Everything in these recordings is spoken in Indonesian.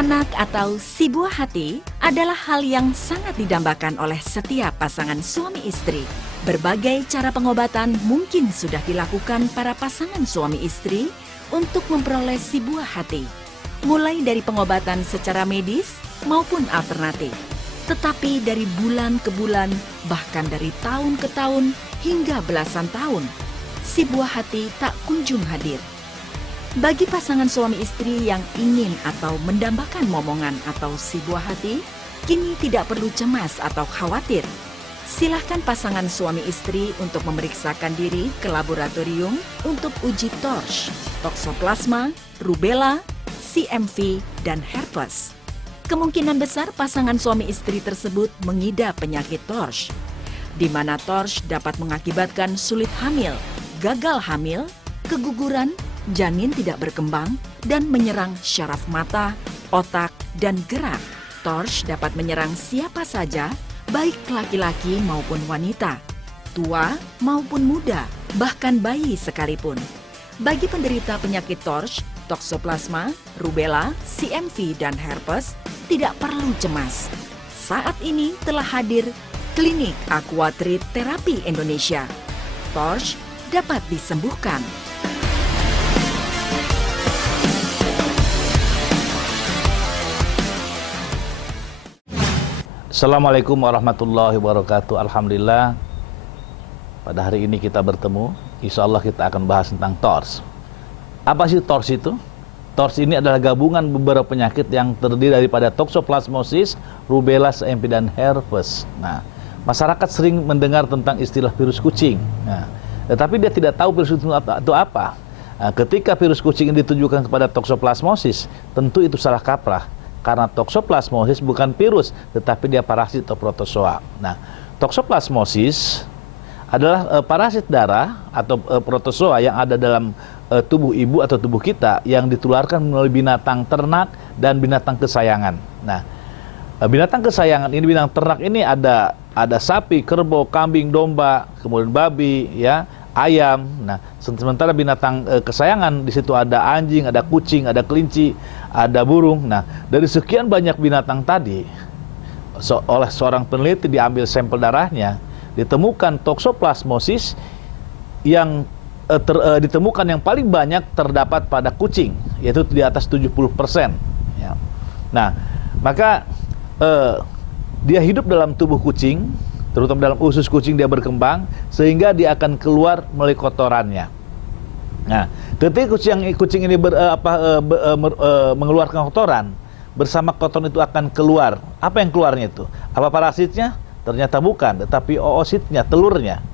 Anak atau si buah hati adalah hal yang sangat didambakan oleh setiap pasangan suami istri. Berbagai cara pengobatan mungkin sudah dilakukan para pasangan suami istri untuk memperoleh si buah hati. Mulai dari pengobatan secara medis maupun alternatif. Tetapi dari bulan ke bulan, bahkan dari tahun ke tahun hingga belasan tahun, si buah hati tak kunjung hadir. Bagi pasangan suami istri yang ingin atau mendambakan momongan atau si buah hati, kini tidak perlu cemas atau khawatir. Silahkan pasangan suami istri untuk memeriksakan diri ke laboratorium untuk uji torch, toksoplasma, rubella, CMV, dan herpes. Kemungkinan besar pasangan suami istri tersebut mengidap penyakit torch, di mana torch dapat mengakibatkan sulit hamil, gagal hamil, keguguran, janin tidak berkembang, dan menyerang syaraf mata, otak, dan gerak. Torch dapat menyerang siapa saja, baik laki-laki maupun wanita, tua maupun muda, bahkan bayi sekalipun. Bagi penderita penyakit torch, toksoplasma, rubella, CMV, dan herpes, tidak perlu cemas. Saat ini telah hadir Klinik Aquatreat Terapi Indonesia. Torch dapat disembuhkan. Assalamualaikum warahmatullahi wabarakatuh. Alhamdulillah, pada hari ini kita bertemu. Insya Allah kita akan bahas tentang TORCH. Apa sih TORCH itu? TORCH ini adalah gabungan beberapa penyakit yang terdiri daripada toksoplasmosis, rubella, CMV, dan herpes. Nah, masyarakat sering mendengar tentang istilah virus kucing. Nah, tetapi dia tidak tahu virus itu apa. Nah, ketika virus kucing ini ditujukan kepada toksoplasmosis, tentu itu salah kaprah. Karena toksoplasmosis bukan virus, tetapi dia parasit atau protozoa. Nah, toksoplasmosis adalah parasit darah atau protozoa yang ada dalam tubuh ibu atau tubuh kita yang ditularkan melalui binatang ternak dan binatang kesayangan. Nah, binatang kesayangan ini, binatang ternak ini ada sapi, kerbau, kambing, domba, kemudian babi, ya, ayam. Nah, sementara binatang kesayangan di situ ada anjing, ada kucing, ada kelinci, ada burung. Nah, dari sekian banyak binatang tadi, oleh seorang peneliti diambil sampel darahnya, ditemukan toksoplasmosis yang ditemukan yang paling banyak terdapat pada kucing, yaitu di atas 70%. Ya. Nah, maka dia hidup dalam tubuh kucing, terutama dalam usus kucing dia berkembang, sehingga dia akan keluar melalui kotorannya. Nah, ketika kucing ini mengeluarkan kotoran, bersama kotoran itu akan keluar. Apa yang keluarnya itu? Apa parasitnya? Ternyata bukan, tetapi oositnya, telurnya.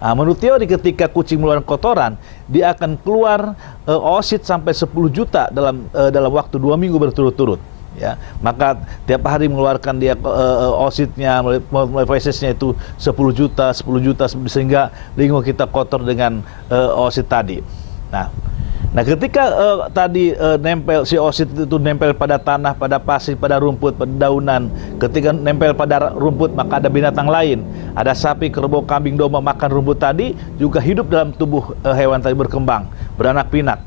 Nah, menurut teori ketika kucing mengeluarkan kotoran, dia akan keluar oosit sampai 10 juta dalam waktu 2 minggu berturut-turut. Ya, maka tiap hari mengeluarkan dia oositnya, mulai fesesnya itu 10 juta, sehingga lingkungan kita kotor dengan oosit tadi. Nah, ketika nempel si oosit itu nempel pada tanah, pada pasir, pada rumput, pada daunan. Ketika nempel pada rumput, maka ada binatang lain. Ada sapi, kerbau, kambing, domba makan rumput tadi, juga hidup dalam tubuh hewan tadi, berkembang, beranak pinak.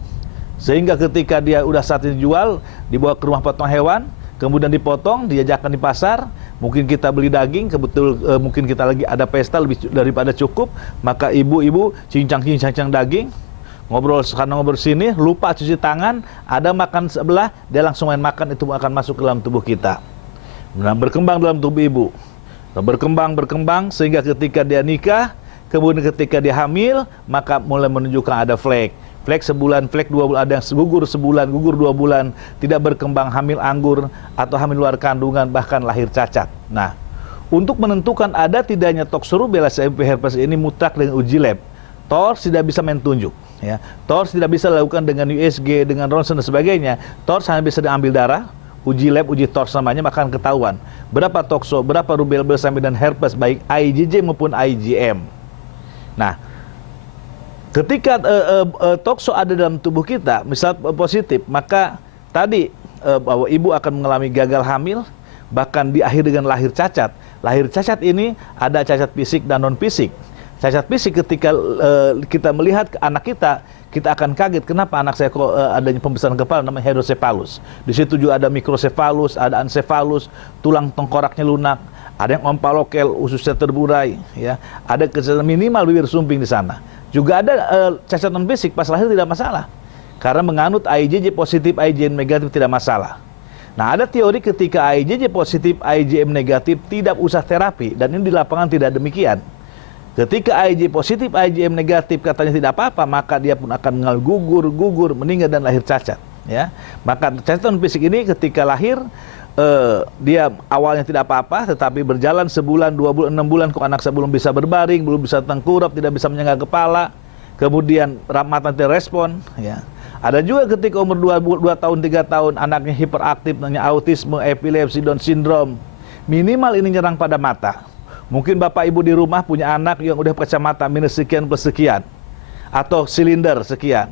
Sehingga ketika dia udah saatnya dijual, dibawa ke rumah potong hewan, kemudian dipotong, dijajakan di pasar. Mungkin kita beli daging, mungkin kita lagi ada pesta lebih daripada cukup, maka ibu-ibu cincang daging, ngobrol sini, lupa cuci tangan, ada makan sebelah, dia langsung main makan, itu akan masuk ke dalam tubuh kita. Nah, berkembang dalam tubuh ibu. Nah, berkembang, sehingga ketika dia nikah, kemudian ketika dia hamil, maka mulai menunjukkan ada flek sebulan, flek 2 bulan, ada yang gugur sebulan, gugur 2 bulan, tidak berkembang, hamil anggur, atau hamil luar kandungan, bahkan lahir cacat. Nah, untuk menentukan ada tidaknya toksoplasma, CMV, herpes ini mutlak dengan uji lab. TORCH tidak bisa main tunjuk. Ya. TORCH tidak bisa dilakukan dengan USG, dengan ronsen dan sebagainya. TORCH hanya bisa diambil darah, uji lab, uji TORCH namanya, maka akan ketahuan berapa tokso, berapa rubella, CMV, dan herpes, baik IgG maupun IgM. Nah, ketika tokso ada dalam tubuh kita, misal positif, maka tadi bahwa ibu akan mengalami gagal hamil, bahkan diakhiri dengan lahir cacat. Lahir cacat ini ada cacat fisik dan non fisik. Cacat fisik ketika kita melihat anak kita, kita akan kaget kenapa anak saya kok adanya pembesaran kepala namanya hidrosefalus. Di situ juga ada mikrosefalus, ada ansefalus, tulang tengkoraknya lunak, ada yang ompalokel, ususnya terburai, ya. Ada kecacatan minimal bibir sumbing di sana. Juga ada cacatan fisik pas lahir tidak masalah. Karena menganut IgG positif, IgM negatif tidak masalah. Nah, ada teori ketika IgG positif, IgM negatif tidak usah terapi, dan ini di lapangan tidak demikian. Ketika IgG positif, IgM negatif katanya tidak apa-apa, maka dia pun akan mengalami gugur, meninggal dan lahir cacat. Ya, maka cacatan fisik ini ketika lahir dia awalnya tidak apa-apa, tetapi berjalan sebulan, 2 bulan, 6 bulan, kok anak saya belum bisa berbaring, belum bisa tengkurap, tidak bisa menyangga kepala, kemudian mata tidak respon. Ya. Ada juga ketika umur 2 tahun, 3 tahun, anaknya hiperaktif, namanya autisme, epilepsi, Down syndrome. Minimal ini nyerang pada mata. Mungkin bapak ibu di rumah punya anak yang udah kacamata minus sekian plus sekian, atau silinder sekian.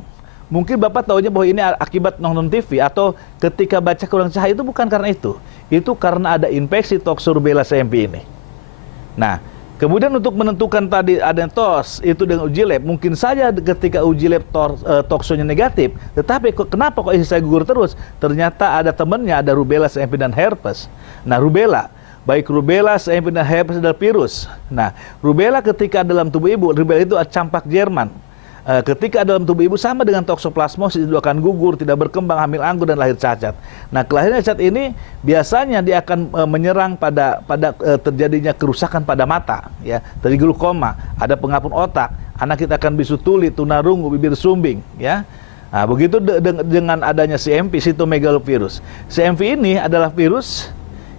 Mungkin bapak tahunya bahwa ini akibat nonton TV, atau ketika baca kurang cahaya, itu bukan karena itu. Itu karena ada infeksi Toxo-Rubella CMV ini. Nah, kemudian untuk menentukan tadi ada TOS itu dengan uji lab, mungkin saja ketika uji lab toksonya negatif, tetapi kenapa kok istri saya gugur terus? Ternyata ada temannya, ada rubella, CMV dan herpes. Nah, rubella, baik rubella, CMV dan herpes adalah virus. Nah, rubella ketika dalam tubuh ibu, rubella itu campak Jerman. Ketika dalam tubuh ibu sama dengan toksoplasmosis, itu akan gugur, tidak berkembang, hamil anggur dan lahir cacat. Nah, kelahiran cacat ini biasanya dia akan menyerang pada terjadinya kerusakan pada mata, ya, dari glaukoma, ada pengapun otak, anak kita akan bisu tuli, tunarungu, bibir sumbing, ya. Nah, begitu dengan adanya CMV, cytomegalovirus. CMV ini adalah virus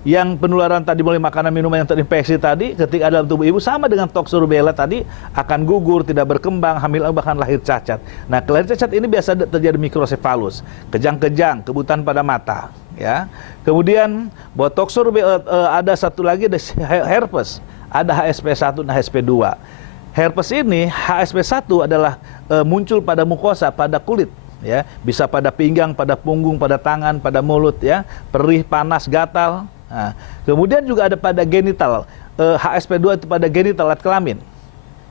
yang penularan tadi melalui makanan minuman yang terinfeksi tadi, ketika dalam tubuh ibu sama dengan Toxo-Rubella tadi, akan gugur, tidak berkembang, hamil bahkan lahir cacat. Nah, kelahiran cacat ini biasa terjadi mikrosefalus, kejang-kejang, kebutaan pada mata, ya. Kemudian buat Toxo-Rubella ada satu lagi, ada herpes, ada HSP1 dan HSP2. Herpes ini, HSP1 adalah muncul pada mukosa, pada kulit, ya, bisa pada pinggang, pada punggung, pada tangan, pada mulut, ya, perih, panas, gatal. Nah, kemudian juga ada pada genital, HSP2 itu pada genital, alat kelamin,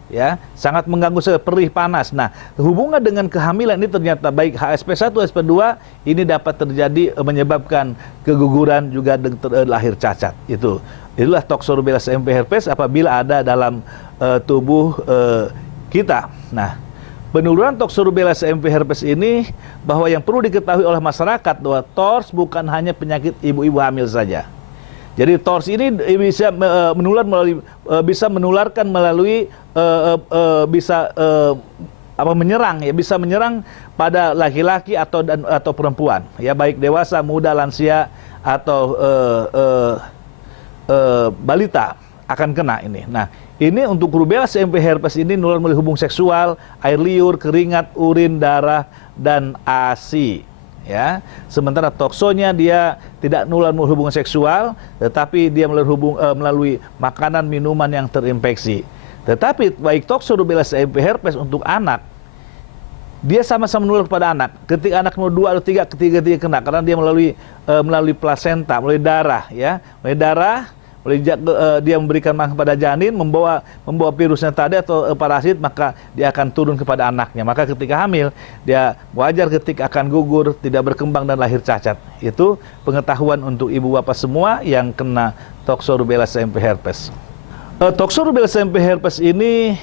ya, sangat mengganggu, perih, panas. Nah, hubungan dengan kehamilan ini ternyata baik HSP1, HSP2 ini dapat terjadi menyebabkan keguguran juga lahir cacat. Itulah Toxo-Rubella CMV herpes apabila ada dalam tubuh kita. Nah, penularan Toxo-Rubella CMV herpes ini, bahwa yang perlu diketahui oleh masyarakat bahwa TORS bukan hanya penyakit ibu-ibu hamil saja. Jadi TORS ini bisa menularkan melalui menyerang, ya, bisa menyerang pada laki-laki atau perempuan, ya, baik dewasa, muda, lansia atau balita akan kena ini. Nah, ini untuk rubella CMV herpes ini nular melalui hubungan seksual, air liur, keringat, urin, darah, dan ASI. Ya, sementara toksonya dia tidak nular melalui hubungan seksual, tetapi dia melalui makanan minuman yang terinfeksi. Tetapi baik Toxo-Rubella CMV herpes untuk anak, dia sama-sama menular kepada anak. Ketika anak nomor 2 atau 3, ketiga kena, karena dia melalui plasenta, melalui darah, ya, melalui darah. Dia memberikan makan kepada janin, membawa virusnya tadi atau parasit, maka dia akan turun kepada anaknya. Maka ketika hamil, dia wajar ketika akan gugur, tidak berkembang dan lahir cacat. Itu pengetahuan untuk ibu bapak semua yang kena Toxo-Rubella CMV herpes. Toxo-Rubella CMV herpes ini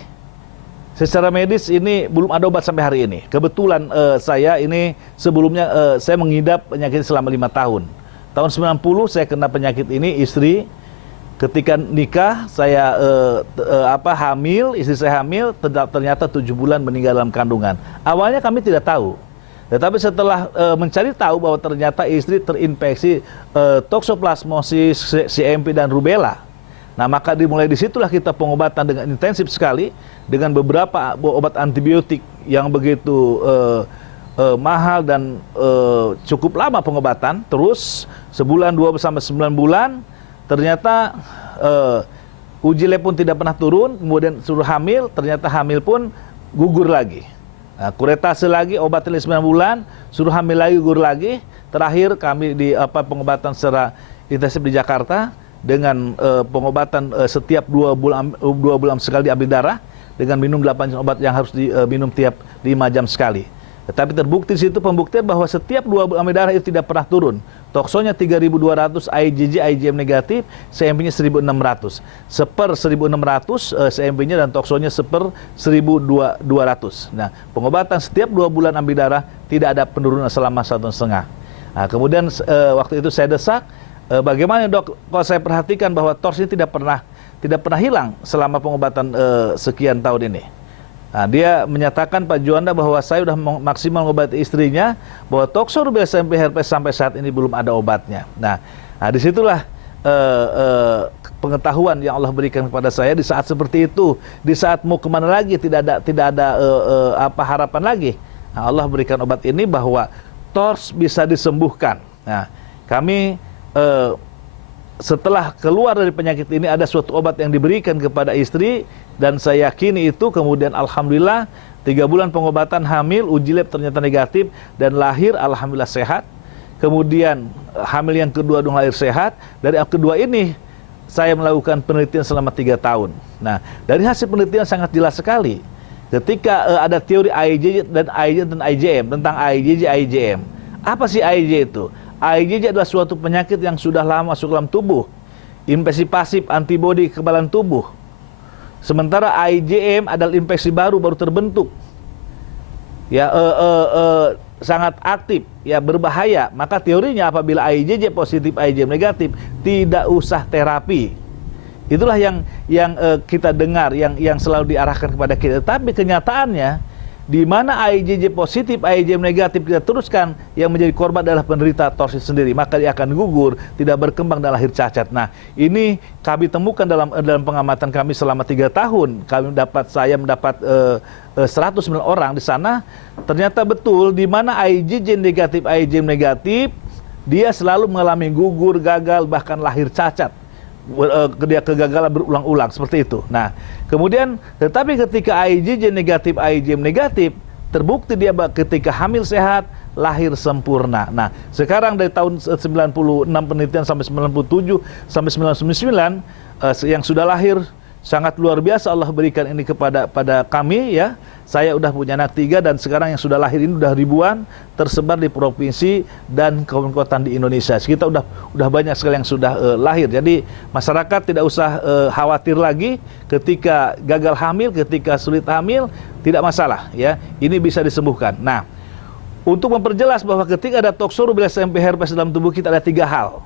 secara medis ini belum ada obat sampai hari ini. Kebetulan saya ini sebelumnya saya mengidap penyakit selama 5 tahun. Tahun 90 saya kena penyakit ini, istri. Ketika nikah, saya hamil, istri saya hamil, ternyata 7 bulan meninggal dalam kandungan. Awalnya kami tidak tahu. Tetapi setelah mencari tahu bahwa ternyata istri terinfeksi toksoplasmosis, CMV dan rubella. Nah, maka dimulai disitulah kita pengobatan dengan intensif sekali, dengan beberapa obat antibiotik yang begitu mahal dan cukup lama pengobatan. Terus sebulan, 2 sampai 9 bulan, ternyata uji lab pun tidak pernah turun, kemudian suruh hamil, ternyata hamil pun gugur lagi. Nah, kuretase lagi, obat 9 bulan, suruh hamil lagi, gugur lagi. Terakhir kami di pengobatan secara intensif di Jakarta dengan pengobatan setiap 2 bulan sekali diambil darah. dengan minum 8 jenis obat yang harus diminum tiap 5 jam sekali. Tetapi terbukti di situ pembuktian bahwa setiap 2 bulan ambil darah itu tidak pernah turun. Toksonya 3.200, IgG, IgM negatif, CMV-nya 1.600. Seper 1.600 CMV-nya dan toksonya seper 1.200. Nah, pengobatan setiap 2 bulan ambil darah tidak ada penurunan selama 1,5 tahun. Nah, kemudian waktu itu saya desak, bagaimana dok? Kalau saya perhatikan bahwa TORS ini tidak pernah hilang selama pengobatan sekian tahun ini. Nah, dia menyatakan Pak Juanda bahwa saya sudah maksimal mengobati istrinya, bahwa toksor SMP herpes sampai saat ini belum ada obatnya. Nah disitulah pengetahuan yang Allah berikan kepada saya di saat seperti itu, di saat mau kemana lagi tidak ada harapan lagi. Nah, Allah berikan obat ini bahwa TORS bisa disembuhkan. Nah, kami setelah keluar dari penyakit ini ada suatu obat yang diberikan kepada istri, dan saya yakini itu kemudian alhamdulillah 3 bulan pengobatan hamil, uji lab ternyata negatif dan lahir alhamdulillah sehat. Kemudian hamil yang kedua dong lahir sehat. Dari yang kedua ini saya melakukan penelitian selama 3 tahun. Nah, dari hasil penelitian sangat jelas sekali. Ketika ada teori IgG dan IgM tentang IgG IgM. Apa sih IgG itu? IgG adalah suatu penyakit yang sudah lama masuk dalam tubuh. Infeksi pasif, antibodi kekebalan tubuh. Sementara IgM adalah infeksi baru terbentuk. Ya, sangat aktif, ya berbahaya. Maka teorinya apabila IgG positif, IgM negatif, tidak usah terapi. Itulah yang kita dengar, yang selalu diarahkan kepada kita. Tapi kenyataannya, di mana IgG positif, IgM negatif kita teruskan, yang menjadi korban adalah penderita TORS sendiri. Maka dia akan gugur, tidak berkembang dan lahir cacat. Nah, ini kami temukan dalam pengamatan kami selama 3 tahun. Saya mendapat 109 orang di sana. Ternyata betul, di mana IgG negatif, IgM negatif, dia selalu mengalami gugur, gagal, bahkan lahir cacat. Dia kegagalan berulang-ulang seperti itu. Nah, kemudian tetapi ketika IgG negatif, IgM negatif, terbukti dia ketika hamil sehat, lahir sempurna. Nah, sekarang dari tahun 96 penelitian sampai 97 sampai 99 yang sudah lahir sangat luar biasa Allah berikan ini pada kami ya. Saya udah punya anak 3 dan sekarang yang sudah lahir ini udah ribuan tersebar di provinsi dan kabupaten di Indonesia. Kita udah banyak sekali yang sudah lahir. Jadi masyarakat tidak usah khawatir lagi ketika gagal hamil, ketika sulit hamil, tidak masalah ya. Ini bisa disembuhkan. Nah, untuk memperjelas bahwa ketika ada Toxorubilia SMP herpes dalam tubuh kita ada 3 hal.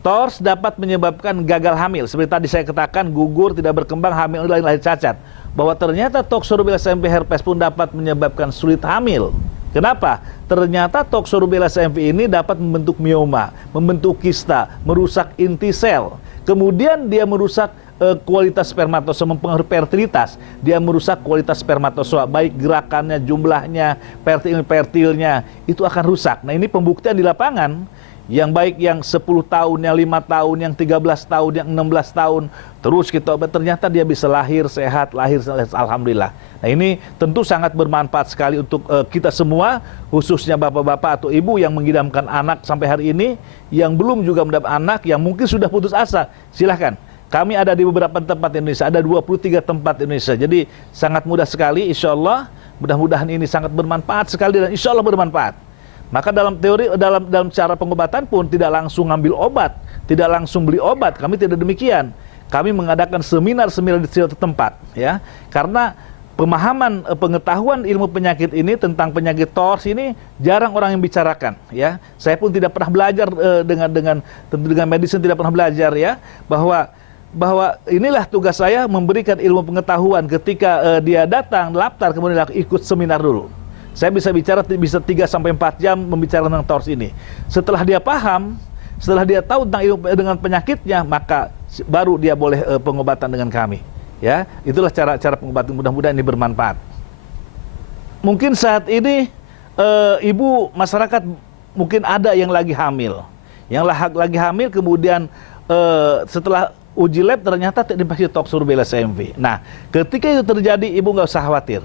TORS dapat menyebabkan gagal hamil. Seperti tadi saya katakan, gugur, tidak berkembang, hamil, lahir cacat. Bahwa ternyata Toxorubilia SMP herpes pun dapat menyebabkan sulit hamil. Kenapa? Ternyata Toxorubilia SMP ini dapat membentuk mioma, membentuk kista, merusak inti sel. Kemudian dia merusak kualitas spermatozoa, mempengaruhi fertilitas. Dia merusak kualitas spermatozoa, baik gerakannya, jumlahnya, fertilnya, itu akan rusak. Nah, ini pembuktian di lapangan. Yang baik yang 10 tahun, yang 5 tahun, yang 13 tahun, yang 16 tahun. Terus kita ternyata dia bisa lahir sehat, alhamdulillah. Nah, ini tentu sangat bermanfaat sekali untuk kita semua, khususnya bapak-bapak atau ibu yang mengidamkan anak sampai hari ini, yang belum juga mendapat anak, yang mungkin sudah putus asa. Silahkan. Kami ada di beberapa tempat di Indonesia, ada 23 tempat di Indonesia. Jadi sangat mudah sekali, insya Allah. Mudah-mudahan ini sangat bermanfaat sekali dan insya Allah bermanfaat. Maka dalam teori, dalam cara pengobatan pun tidak langsung ngambil obat, tidak langsung beli obat. Kami tidak demikian. Kami mengadakan seminar-seminar di suatu tempat, ya. Karena pemahaman pengetahuan ilmu penyakit ini tentang penyakit TORS ini jarang orang yang bicarakan, ya. Saya pun tidak pernah belajar dengan medicine, tidak pernah belajar, ya, bahwa inilah tugas saya memberikan ilmu pengetahuan ketika dia datang daftar kemudian ikut seminar dulu. Saya bisa bicara bisa 3-4 jam membicarakan tentang TORS ini. Setelah dia paham, setelah dia tahu tentang ilmu dengan penyakitnya, maka baru dia boleh pengobatan dengan kami. Ya, itulah cara pengobatan. Mudah-mudahan ini bermanfaat. Mungkin saat ini ibu masyarakat mungkin ada yang lagi hamil, lagi hamil kemudian setelah uji lab ternyata terinfeksi Toxorubilia SMP. Nah, ketika itu terjadi, ibu nggak usah khawatir,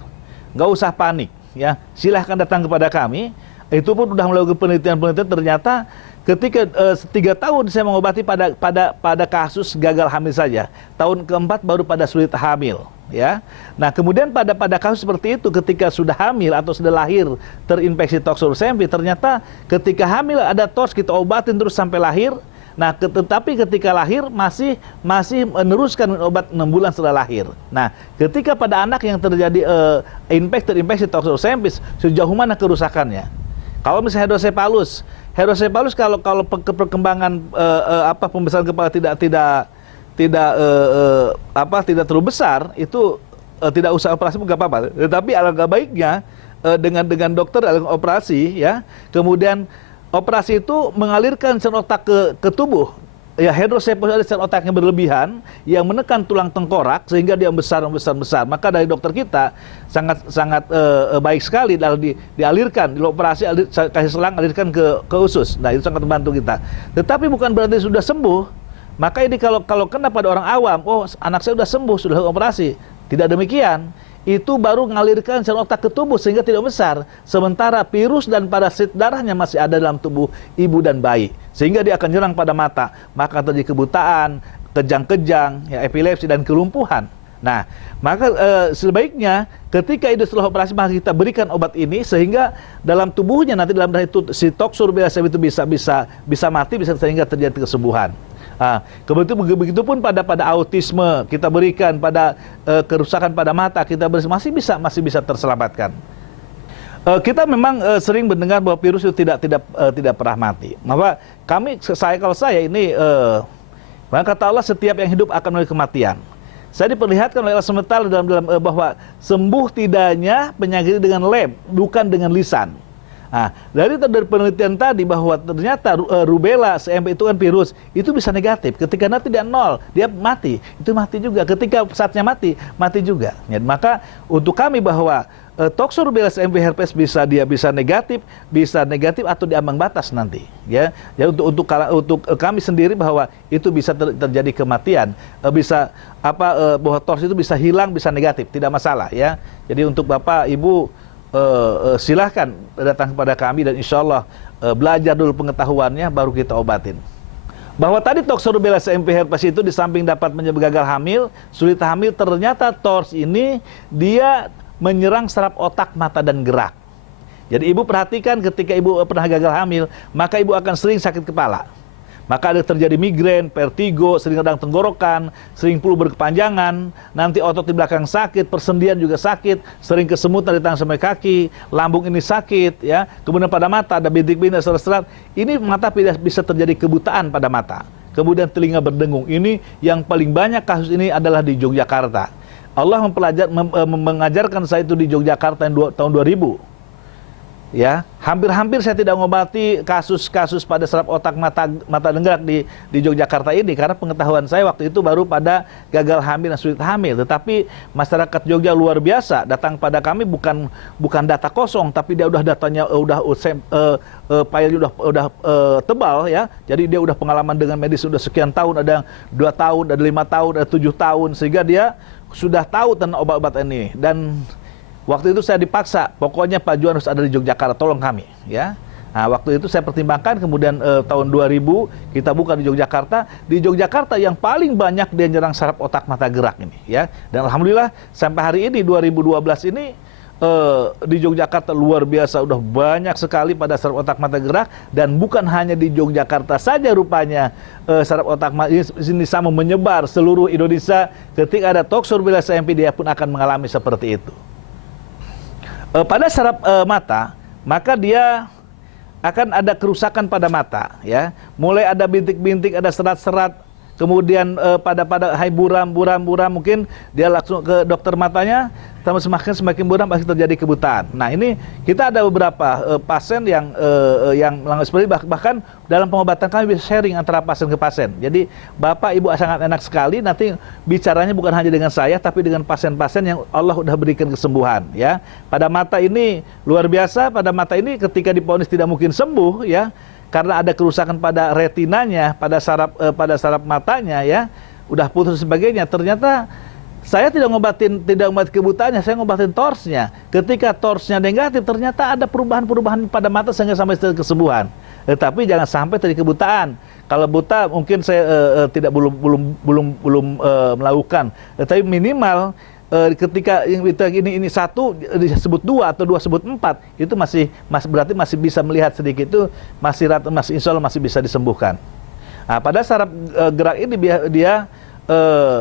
nggak usah panik. Ya, silahkan datang kepada kami Itu pun sudah melakukan penelitian-penelitian, ternyata ketika 3 tahun saya mengobati pada kasus gagal hamil saja. Tahun keempat baru pada sulit hamil, ya. Nah, kemudian pada kasus seperti itu ketika sudah hamil atau sudah lahir terinfeksi Toxoplasma cmv, ternyata ketika hamil ada TORS, kita obatin terus sampai lahir. Nah, tetapi ketika lahir masih meneruskan obat 6 bulan setelah lahir. Nah, ketika pada anak yang terjadi terinfeksi Toxoplasma cmv, sejauh mana kerusakannya? Kalau misalnya hidrosepalus kalau perkembangan pembesaran kepala tidak terlalu besar, itu tidak usah operasi pun nggak apa-apa. Tetapi alangkah baiknya dengan dokter dalam operasi, ya. Kemudian operasi itu mengalirkan sel otak ke tubuh. Ya, hidrosepalus ada sel otak yang berlebihan yang menekan tulang tengkorak sehingga dia besar. Maka dari dokter kita sangat baik sekali dalam dialirkan di operasi, kasih selang alirkan ke usus. Nah, itu sangat membantu kita. Tetapi bukan berarti sudah sembuh. Maka ini kalau kena pada orang awam, oh anak saya sudah sembuh, sudah operasi. Tidak demikian. Itu baru mengalirkan sel otak ke tubuh sehingga tidak besar. Sementara virus dan parasit darahnya masih ada dalam tubuh ibu dan bayi. Sehingga dia akan nyerang pada mata. Maka terjadi kebutaan, kejang-kejang, ya, epilepsi, dan kelumpuhan. Nah, maka sebaiknya ketika itu setelah operasi, maka kita berikan obat ini sehingga dalam tubuhnya nanti dalam darah itu si Toxoplasma cmv itu bisa mati, bisa sehingga terjadi kesembuhan. Begitupun pada autisme kita berikan, pada kerusakan pada mata kita masih bisa terselamatkan. Kita memang sering mendengar bahwa virus itu tidak pernah mati. Maka kalau saya ini kata Allah, setiap yang hidup akan memiliki kematian. Saya diperlihatkan oleh Allah SWT dalam bahwa sembuh tidaknya penyakit dengan lab, bukan dengan lisan. Nah, dari penelitian tadi bahwa ternyata rubella CMV itu kan virus, itu bisa negatif. Ketika nanti dia 0, dia mati, itu mati juga. Ketika saatnya mati juga. Ya, maka untuk kami bahwa Toxoplasma CMV herpes bisa negatif atau di ambang batas nanti. Ya untuk kami sendiri bahwa itu bisa terjadi kematian, bahwa TORS itu bisa hilang, bisa negatif, tidak masalah, ya. Jadi untuk Bapak Ibu, silahkan datang kepada kami dan insya Allah belajar dulu pengetahuannya, baru kita obatin. Bahwa tadi Toxoplasma cmv herpes itu di samping dapat menyebabkan gagal hamil, sulit hamil, ternyata TORS ini dia menyerang saraf otak, mata, dan gerak. Jadi ibu perhatikan ketika ibu pernah gagal hamil, maka ibu akan sering sakit kepala. Maka ada terjadi migrain, vertigo, sering radang tenggorokan, sering flu berkepanjangan, nanti otot di belakang sakit, persendian juga sakit, sering kesemutan di tangan sampai kaki, lambung ini sakit, ya. Kemudian pada mata ada bintik-bintik, serat-serat. Ini mata bisa terjadi kebutaan pada mata. Kemudian telinga berdengung. Ini yang paling banyak kasus ini adalah di Yogyakarta. Allah mengajarkan saya itu di Yogyakarta tahun 2000. Ya, hampir saya tidak mengobati kasus pada saraf otak, mata dan gerak di Yogyakarta ini, karena pengetahuan saya waktu itu baru pada gagal hamil dan sulit hamil. Tetapi masyarakat Jogja luar biasa, datang pada kami bukan data kosong, tapi dia datanya filenya udah tebal, ya. Jadi dia udah pengalaman dengan medis sudah sekian tahun, ada yang 2 tahun, ada 5 tahun, ada 7 tahun, sehingga dia sudah tahu tentang obat-obat ini. Dan waktu itu saya dipaksa, pokoknya Pak Juan harus ada di Yogyakarta, tolong kami, ya. Nah, waktu itu saya pertimbangkan, kemudian tahun 2000 kita buka di Yogyakarta. Di Yogyakarta yang paling banyak dia nyerang saraf otak, mata, gerak ini, ya. Dan alhamdulillah sampai hari ini 2012 ini di Yogyakarta luar biasa, udah banyak sekali pada saraf otak, mata, gerak. Dan bukan hanya di Yogyakarta saja rupanya saraf otak ini sama menyebar seluruh Indonesia. Ketika ada Toxoplasma cmv, dia pun akan mengalami seperti itu. Pada saraf mata, maka dia akan ada kerusakan pada mata, ya. Mulai ada bintik-bintik, ada serat-serat, kemudian pada buram mungkin dia langsung ke dokter matanya, semakin buram pasti terjadi kebutaan. Nah, ini kita ada beberapa pasien yang seperti bahkan dalam pengobatan kami bisa sharing antara pasien ke pasien. Jadi Bapak Ibu sangat enak sekali nanti bicaranya bukan hanya dengan saya tapi dengan pasien-pasien yang Allah sudah berikan kesembuhan, ya. Pada mata ini luar biasa, pada mata ini ketika divonis tidak mungkin sembuh, ya. Karena ada kerusakan pada retinanya, pada saraf matanya, ya. Udah putus sebagainya. Ternyata Saya tidak ngobatin kebutaannya, saya ngobatin torsnya. Ketika torsnya negatif, ternyata ada perubahan-perubahan pada mata sehingga sampai kesembuhan. Tetapi jangan sampai terjadi kebutaan. Kalau buta mungkin saya tidak belum melakukan. Tetapi minimal ketika ini satu disebut dua atau dua sebut empat, itu masih berarti masih bisa melihat sedikit, itu masih insya Allah masih bisa disembuhkan. Nah, pada saraf gerak ini dia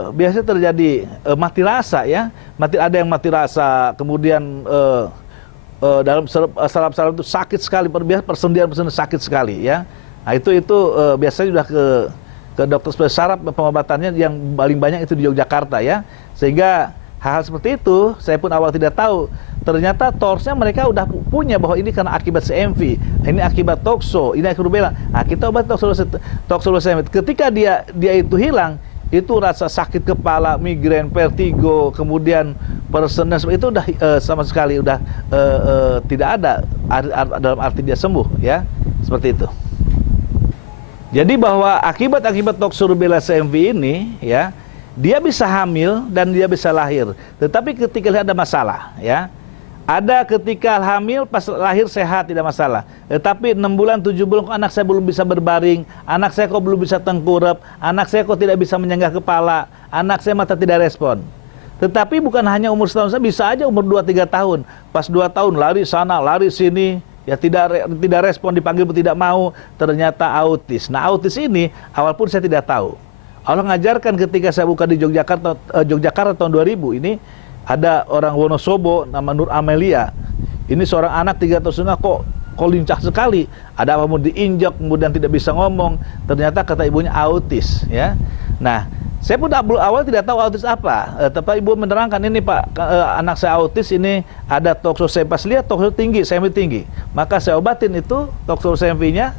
biasanya terjadi mati rasa ya, ada yang mati rasa, kemudian dalam saraf-saraf itu sakit sekali, persendian sakit sekali ya. Nah itu biasanya sudah ke dokter spesialis saraf, pengobatannya yang paling banyak itu di Yogyakarta ya. Sehingga hal-hal seperti itu saya pun awal tidak tahu. Ternyata torsnya mereka udah punya bahwa ini karena akibat CMV, ini akibat tokso, ini akibat rubella. Nah kita obat toksolosem. Ketika dia itu hilang, itu rasa sakit kepala, migrain, vertigo, kemudian persenan itu udah sama sekali udah tidak ada dalam arti dia sembuh ya, seperti itu. Jadi bahwa akibat toxorubella CMV ini ya, dia bisa hamil dan dia bisa lahir. Tetapi ketika ada masalah ya, ada ketika hamil pas lahir sehat tidak masalah. Tetapi 6 bulan 7 bulan kok anak saya belum bisa berbaring, anak saya kok belum bisa tengkurap, anak saya kok tidak bisa menyenggah kepala, anak saya mata tidak respon. Tetapi bukan hanya umur setahun, bisa aja umur 2-3 tahun. Pas 2 tahun lari sana, lari sini, ya tidak respon, dipanggil pun tidak mau, ternyata autis. Nah autis ini awal pun saya tidak tahu. Allah ngajarkan ketika saya buka di Yogyakarta tahun 2000 ini, ada orang Wonosobo nama Nur Amelia. Ini seorang anak 3 tahun setengah kok lincah sekali. Ada apa mau diinjak, kemudian tidak bisa ngomong. Ternyata kata ibunya autis ya. Nah, saya pun awal tidak tahu autis apa. Tapi ibu menerangkan ini Pak, anak saya autis, ini ada toksosem. Pas lihat toksosem tinggi, CMV tinggi. Maka saya obatin itu toksosem-nya.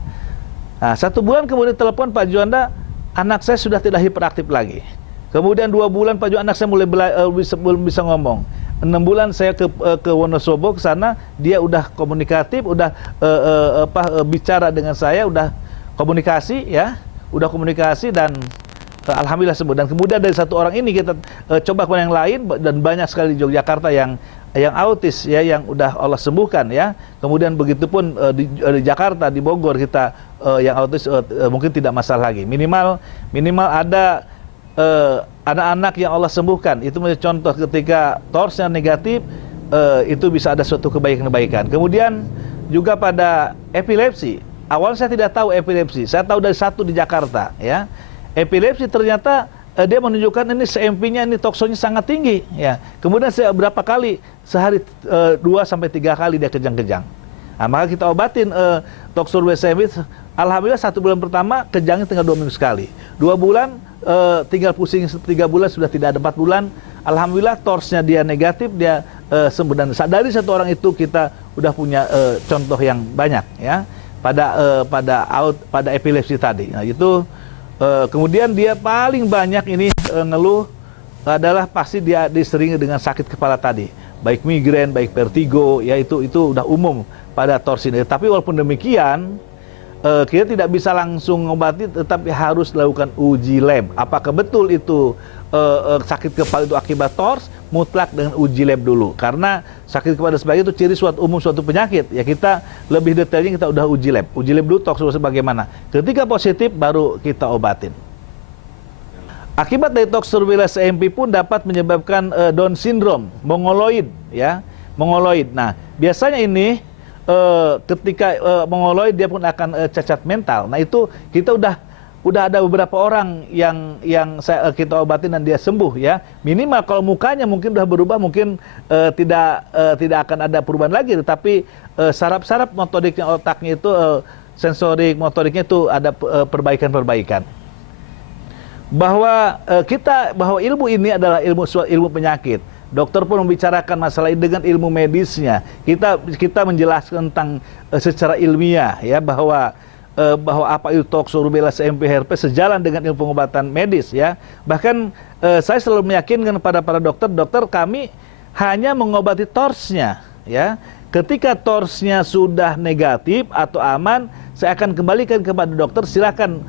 Nah, 1 bulan kemudian telepon Pak Juanda, anak saya sudah tidak hiperaktif lagi. Kemudian 2 bulan Pak Juanda, anak saya mulai bisa ngomong. 6 bulan saya ke Wonosobo, ke sana, dia udah komunikatif, udah bicara dengan saya, udah komunikasi ya, dan alhamdulillah sembuh. Dan kemudian dari 1 orang ini kita coba ke yang lain, dan banyak sekali di Yogyakarta yang autis ya, yang udah Allah sembuhkan ya. Kemudian begitupun di Jakarta, di Bogor kita yang autis mungkin tidak masalah lagi. Minimal ada anak-anak yang Allah sembuhkan. Itu menjadi contoh ketika torsnya negatif, itu bisa ada suatu kebaikan-kebaikan. Kemudian juga pada epilepsi. Awal saya tidak tahu epilepsi. Saya tahu dari 1 di Jakarta ya. Epilepsi ternyata dia menunjukkan ini CMV-nya, ini toksonya sangat tinggi ya. Kemudian saya berapa kali sehari 2-3 kali dia kejang-kejang. Nah, maka kita obatin toxorubella CMV. Alhamdulillah 1 bulan pertama kejangnya tinggal 2 minggu sekali. 2 bulan tinggal pusing, 3 bulan sudah tidak ada, 4 bulan. Alhamdulillah torsnya dia negatif, dia sembuh. Dan dari 1 orang itu kita udah punya contoh yang banyak ya pada epilepsi tadi. Nah itu kemudian dia paling banyak ini ngeluh adalah pasti dia diseringi dengan sakit kepala tadi, baik migrain, baik vertigo ya, itu udah umum pada tors ini. Tapi walaupun demikian kita tidak bisa langsung ngobati, tetapi harus lakukan uji lab. Apakah betul itu sakit kepala itu akibat tors? Mutlak dengan uji lab dulu. Karena sakit kepala sebagai itu ciri suatu penyakit. Ya kita lebih detailnya kita udah uji lab. Uji lab dulu toksologi bagaimana. Ketika positif baru kita obatin. Akibat dari toxorubella CMV pun dapat menyebabkan Down syndrome, mongoloid ya, mongoloid. Nah, biasanya ini ketika mongoloid dia pun akan cacat mental. Nah itu kita udah ada beberapa orang yang kita obatin dan dia sembuh ya. Minimal kalau mukanya mungkin udah berubah, mungkin tidak akan ada perubahan lagi, tetapi saraf-saraf motoriknya otaknya itu sensorik motoriknya itu ada perbaikan-perbaikan. Bahwa ilmu ini adalah ilmu penyakit. Dokter pun membicarakan masalah ini dengan ilmu medisnya. Kita menjelaskan tentang secara ilmiah ya bahwa apa itu toxorubella CMV herpes sejalan dengan ilmu pengobatan medis ya. Bahkan saya selalu meyakinkan pada para dokter kami hanya mengobati torsnya ya. Ketika torsnya sudah negatif atau aman, saya akan kembalikan kepada dokter, silakan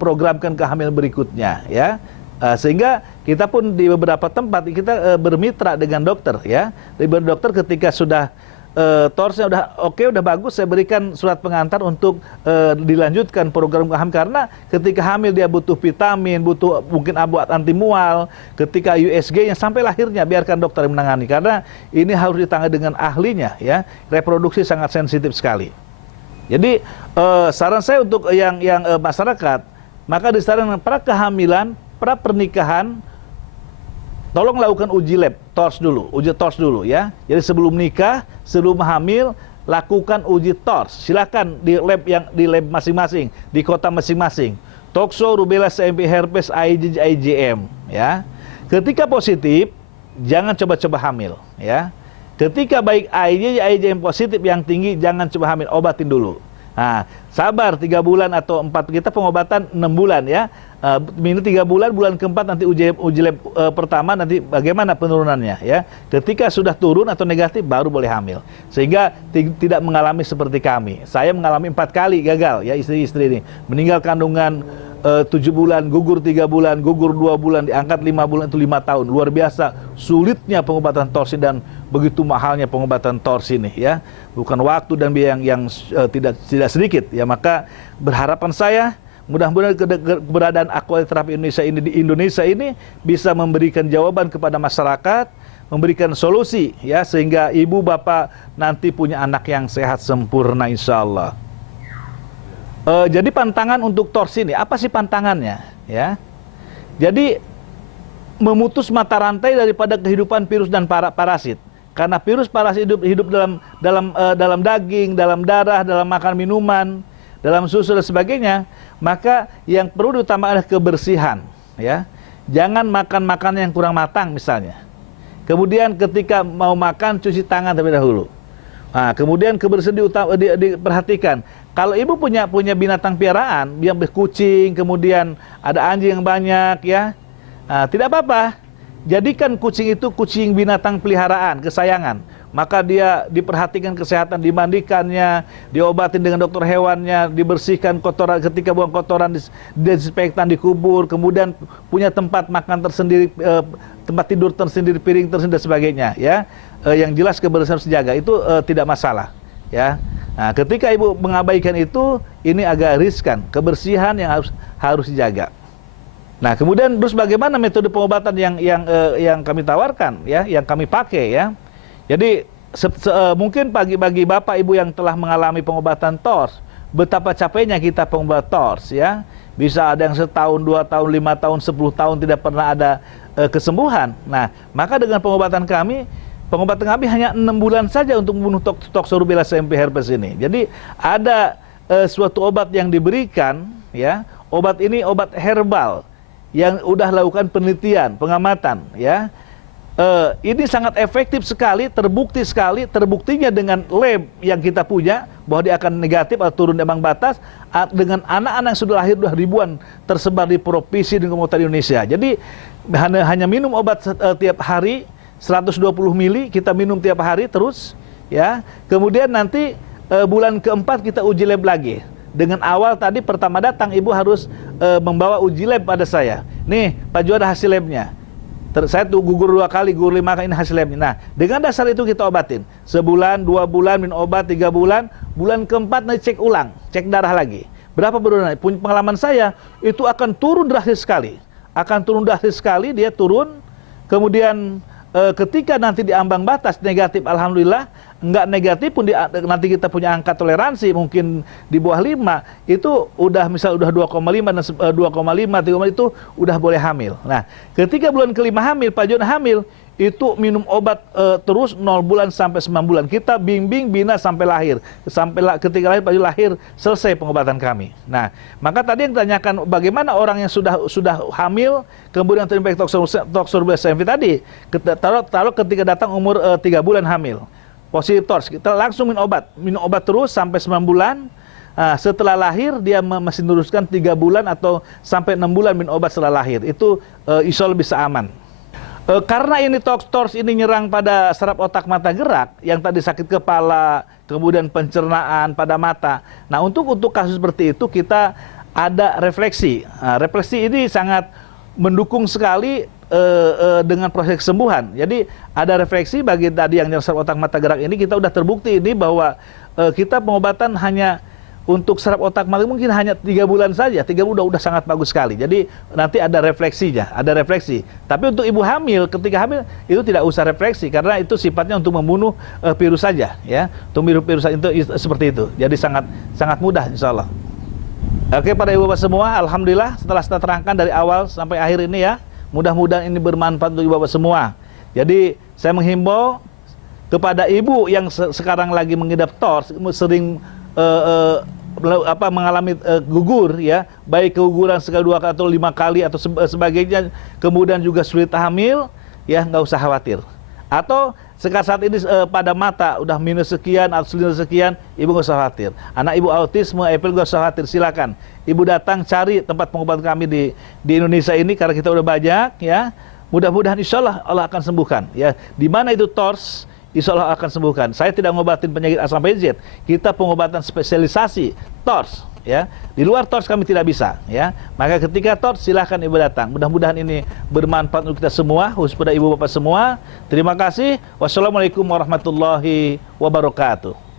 programkan kehamilan berikutnya ya. Sehingga Kita pun di beberapa tempat kita bermitra dengan dokter ya. Dengan dokter ketika sudah torsnya udah oke, udah bagus, saya berikan surat pengantar untuk dilanjutkan program hamil, karena ketika hamil dia butuh vitamin, butuh mungkin obat anti mual, ketika USG-nya sampai lahirnya biarkan dokter yang menangani, karena ini harus ditangani dengan ahlinya ya. Reproduksi sangat sensitif sekali. Jadi saran saya untuk yang masyarakat, maka disarankan pra kehamilan, pra pernikahan, tolong lakukan uji lab, uji TORS dulu ya. Jadi sebelum nikah, sebelum hamil, lakukan uji TORS. Silakan di lab masing-masing, di kota masing-masing. Tokso, rubella, CMV, herpes, IgG, IgM ya. Ketika positif, jangan coba-coba hamil ya. Ketika baik IgG, IgM positif yang tinggi, jangan coba hamil, obatin dulu. Nah, sabar 3 bulan atau 4, kita pengobatan 6 bulan ya. Minum 3 bulan, bulan keempat nanti uji lab pertama, nanti bagaimana penurunannya ya. Ketika sudah turun atau negatif baru boleh hamil. Sehingga tidak mengalami seperti kami. Saya mengalami 4 kali gagal ya, istri-istri ini. Meninggal kandungan 7 bulan, gugur 3 bulan, gugur 2 bulan, diangkat 5 bulan, itu 5 tahun. Luar biasa sulitnya pengobatan TORS ini dan begitu mahalnya pengobatan TORS ini ya. Bukan waktu dan biaya yang tidak sedikit ya. Maka berharapan saya mudah-mudahan keberadaan Aqua Terapi Indonesia ini di Indonesia ini bisa memberikan jawaban kepada masyarakat, memberikan solusi ya, sehingga ibu bapak nanti punya anak yang sehat sempurna insya Allah. Jadi pantangan untuk TORS ini, apa sih pantangannya? Ya, jadi memutus mata rantai daripada kehidupan virus dan parasit. Karena virus parasit hidup dalam daging, dalam darah, dalam makan minuman, dalam susu dan sebagainya. Maka yang perlu diutamakan adalah kebersihan. Ya, jangan makan makanan yang kurang matang misalnya. Kemudian ketika mau makan cuci tangan terlebih dahulu. Nah, kemudian kebersihan diperhatikan. Kalau ibu punya binatang piaraan, yang kucing, kemudian ada anjing yang banyak ya, nah, tidak apa-apa. Jadikan kucing itu kucing binatang peliharaan, kesayangan. Maka dia diperhatikan kesehatan, dimandikannya, diobatin dengan dokter hewannya, dibersihkan kotoran, ketika buang kotoran, disinfektan, dikubur, kemudian punya tempat makan tersendiri, tempat tidur tersendiri, piring tersendiri dan sebagainya ya. Yang jelas kebersihan harus dijaga, itu tidak masalah ya. Nah, ketika ibu mengabaikan itu, ini agak riskan. Kebersihan yang harus dijaga. Nah, kemudian terus bagaimana metode pengobatan yang kami tawarkan ya, yang kami pakai ya. Jadi mungkin bagi bapak ibu yang telah mengalami pengobatan TORS, betapa capeknya kita pengobat TORS ya. Bisa ada yang setahun, 2 tahun, 5 tahun, 10 tahun tidak pernah ada kesembuhan. Nah, maka dengan pengobatan kami hanya 6 bulan saja untuk membunuh Tokso, rubella, CMV, herpes ini. Jadi ada suatu obat yang diberikan ya. Obat ini obat herbal yang udah lakukan penelitian, pengamatan ya. Ini sangat efektif sekali, terbuktinya dengan lab yang kita punya bahwa dia akan negatif atau turun di ambang batas dengan anak-anak yang sudah lahir sudah ribuan tersebar di provinsi dan kota Indonesia. Jadi hanya minum obat tiap hari 120 mili, kita minum tiap hari terus ya. Kemudian nanti bulan keempat kita uji lab lagi. Dengan awal tadi pertama datang ibu harus membawa uji lab pada saya. Nih Pak Jo, ada hasil labnya. Saya tuh gugur 2 kali, gugur 5 kali, ini hasil labnya. Nah, dengan dasar itu kita obatin. Sebulan, 2 bulan minum obat, 3 bulan. Bulan keempat nanti cek ulang, cek darah lagi. Berapa berulang? Punya pengalaman saya, itu akan turun drastis sekali. Dia turun. Kemudian ketika nanti di ambang batas negatif, alhamdulillah. Enggak negatif pun nanti kita punya angka toleransi mungkin di bawah 5, itu udah misal udah 2,5 dan 2,5, 3,5 itu udah boleh hamil. Nah, ketika bulan kelima hamil, Pak Jon hamil, itu minum obat terus 0 bulan sampai 9 bulan. Kita bimbing bina sampai lahir. Ketika lahir, Pak Jon lahir, selesai pengobatan kami. Nah, maka tadi yang ditanyakan bagaimana orang yang sudah hamil kemudian terinfeksi Tokso, rubella, CMV tadi, taruh ketika datang umur 3 bulan hamil. Positif TORS, kita langsung minum obat terus sampai 9 bulan. Setelah lahir dia masih meneruskan 3 bulan atau sampai 6 bulan minum obat setelah lahir. Itu insya Allah bisa aman. Karena ini TORS ini nyerang pada saraf otak mata gerak, yang tadi sakit kepala, kemudian pencernaan pada mata. Nah, untuk kasus seperti itu kita ada refleksi. Refleksi ini sangat mendukung sekali dengan proses kesembuhan. Jadi ada refleksi bagi tadi yang saraf otak mata gerak ini, kita udah terbukti ini bahwa kita pengobatan hanya untuk saraf otak mata mungkin hanya 3 bulan saja. 3 bulan udah sangat bagus sekali. Jadi nanti ada refleksinya, ada refleksi. Tapi untuk ibu hamil, ketika hamil itu tidak usah refleksi karena itu sifatnya untuk membunuh virus saja, ya. Untuk virus itu seperti itu. Jadi sangat mudah insya Allah. Oke, pada ibu bapak semua, alhamdulillah setelah saya terangkan dari awal sampai akhir ini ya, mudah-mudahan ini bermanfaat untuk ibu bapak semua. Jadi saya menghimbau kepada ibu yang sekarang lagi mengidap TORS, sering mengalami gugur ya, baik keguguran sekali 2 kali atau 5 kali atau sebagainya, kemudian juga sulit hamil, ya nggak usah khawatir. Atau saat ini pada mata udah minus sekian atau minus sekian, ibu nggak usah khawatir. Anak ibu autisme, Apple nggak usah khawatir, silakan ibu datang cari tempat pengobatan kami di Indonesia ini karena kita udah banyak ya. Mudah-mudahan insya Allah akan sembuhkan ya. Di mana itu TORS, insya Allah akan sembuhkan. Saya tidak ngobatin penyakit A sampai Z. Kita pengobatan spesialisasi TORS ya. Di luar TORS kami tidak bisa ya. Maka ketika TORS silahkan ibu datang. Mudah-mudahan ini bermanfaat untuk kita semua, khusus pada ibu bapak semua. Terima kasih. Wassalamualaikum warahmatullahi wabarakatuh.